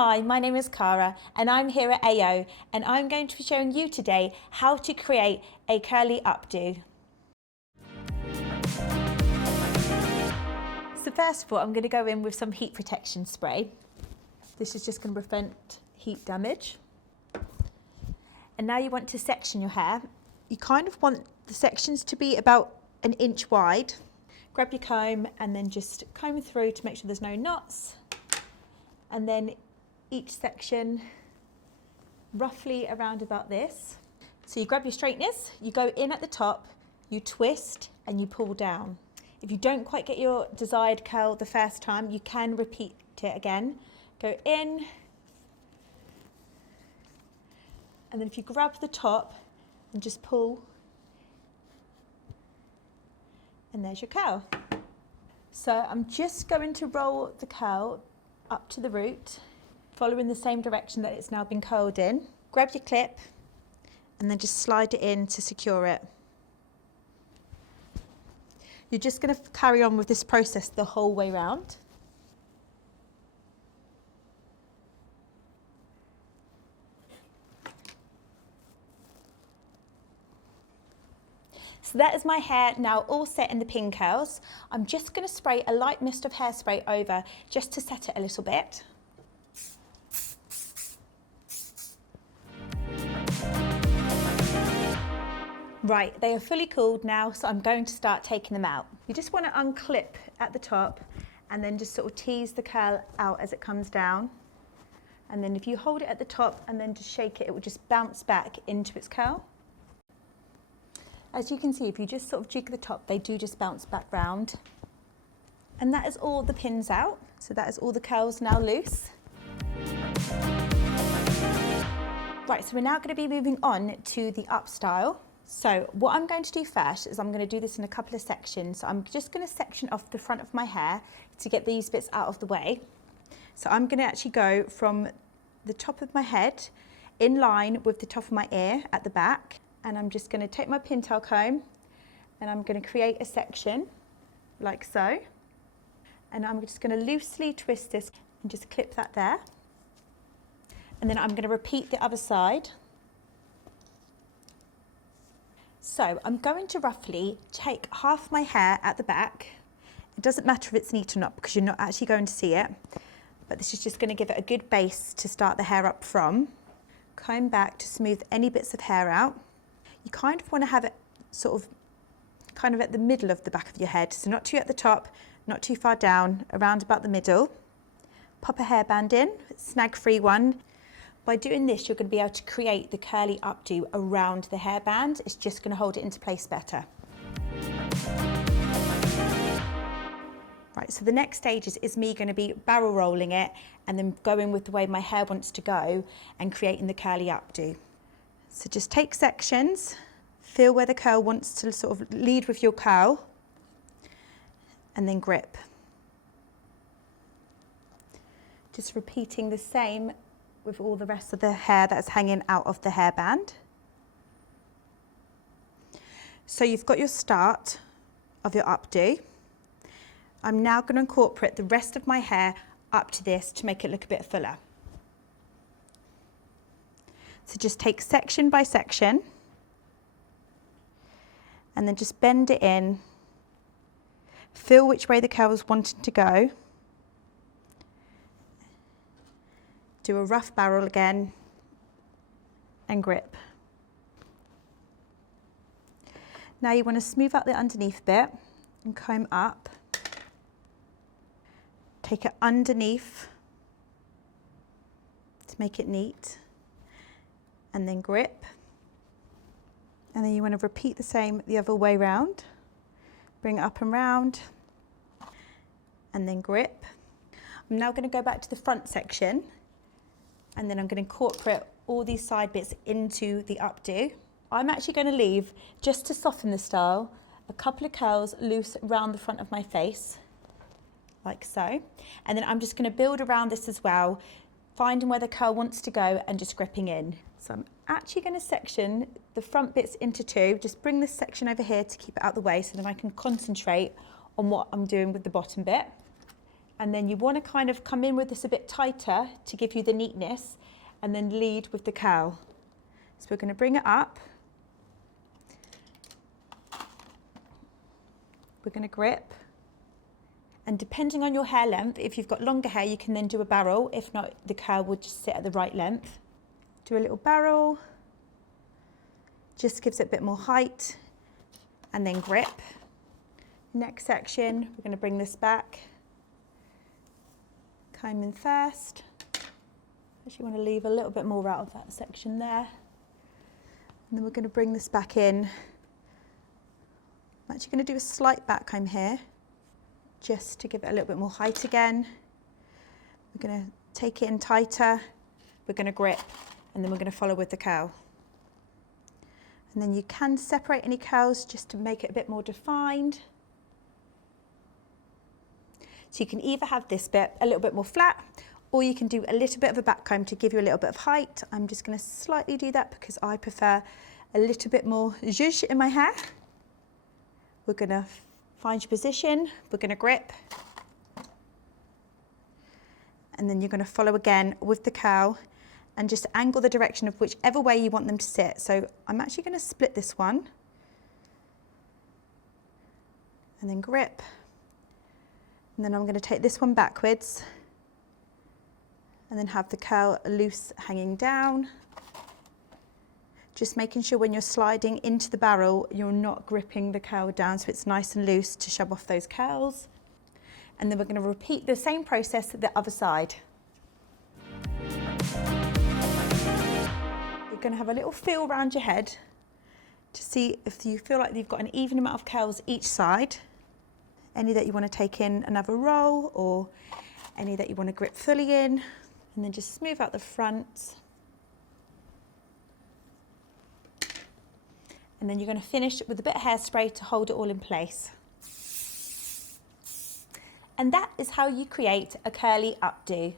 Hi, my name is Cara and I'm here at AO and I'm going to be showing you today how to create a curly updo. So first of all, I'm going to go in with some heat protection spray. This is just going to prevent heat damage. And now you want to section your hair. You kind of want the sections to be about 1 inch wide. Grab your comb and then just comb through to make sure there's no knots. And then each section roughly around about this. So you grab your straighteners, you go in at the top, you twist and you pull down. If you don't quite get your desired curl the first time, you can repeat it again. Go in, and then if you grab the top and just pull, and there's your curl. So I'm just going to roll the curl up to the root, following the same direction that it's now been curled in. Grab your clip and then just slide it in to secure it. You're just going to carry on with this process the whole way round. So that is my hair now all set in the pin curls. I'm just going to spray a light mist of hairspray over just to set it a little bit. Right, they are fully cooled now, so I'm going to start taking them out. You just want to unclip at the top and then just sort of tease the curl out as it comes down. And then if you hold it at the top and then just shake it, it will just bounce back into its curl. As you can see, if you just sort of jig the top, they do just bounce back round. And that is all the pins out. So that is all the curls now loose. Right, so we're now going to be moving on to the up style. So what I'm going to do first is I'm going to do this in a couple of sections. So I'm just going to section off the front of my hair to get these bits out of the way. So I'm going to actually go from the top of my head in line with the top of my ear at the back. And I'm just going to take my pintail comb and I'm going to create a section like so. And I'm just going to loosely twist this and just clip that there. And then I'm going to repeat the other side. So I'm going to roughly take half my hair at the back. It doesn't matter if it's neat or not because you're not actually going to see it. But this is just going to give it a good base to start the hair up from. Comb back to smooth any bits of hair out. You kind of want to have it sort of kind of at the middle of the back of your head. So not too at the top, not too far down, around about the middle. Pop a hairband in, snag-free one. By doing this, you're going to be able to create the curly updo around the hairband. It's just going to hold it into place better. Right, so the next stage is me going to be barrel rolling it and then going with the way my hair wants to go and creating the curly updo. So just take sections, feel where the curl wants to sort of lead with your curl, and then grip. Just repeating the same with all the rest of the hair that's hanging out of the hairband. So you've got your start of your updo. I'm now going to incorporate the rest of my hair up to this to make it look a bit fuller. So just take section by section and then just bend it in, feel which way the curl is wanting to go. Do a rough barrel again and grip. Now you want to smooth out the underneath bit and comb up. Take it underneath to make it neat and then grip. And then you want to repeat the same the other way round. Bring it up and round and then grip. I'm now going to go back to the front section. And then I'm going to incorporate all these side bits into the updo. I'm actually going to leave, just to soften the style, a couple of curls loose around the front of my face, like so. And then I'm just going to build around this as well, finding where the curl wants to go and just gripping in. So I'm actually going to section the front bits into two, just bring this section over here to keep it out of the way so then I can concentrate on what I'm doing with the bottom bit. And then you want to kind of come in with this a bit tighter to give you the neatness, and then lead with the curl. So we're going to bring it up. We're going to grip. And depending on your hair length, if you've got longer hair, you can then do a barrel. If not, the curl will just sit at the right length. Do a little barrel. Just gives it a bit more height. And then grip. Next section, we're going to bring this back. Comb in first. Actually want to leave a little bit more out of that section there. And then we're going to bring this back in. I'm actually going to do a slight back comb here, just to give it a little bit more height again. We're going to take it in tighter. We're going to grip, and then we're going to follow with the curl. And then you can separate any curls just to make it a bit more defined. So you can either have this bit a little bit more flat, or you can do a little bit of a back comb to give you a little bit of height. I'm just going to slightly do that because I prefer a little bit more zhuzh in my hair. We're going to find your position, we're going to grip, and then you're going to follow again with the curl and just angle the direction of whichever way you want them to sit. So I'm actually going to split this one and then grip. And then I'm going to take this one backwards and then have the curl loose hanging down. Just making sure when you're sliding into the barrel, you're not gripping the curl down so it's nice and loose to shove off those curls. And then we're going to repeat the same process at the other side. You're going to have a little feel around your head to see if you feel like you've got an even amount of curls each side. Any that you want to take in another roll, or any that you want to grip fully in, and then just smooth out the front. And then you're going to finish with a bit of hairspray to hold it all in place. And that is how you create a curly updo.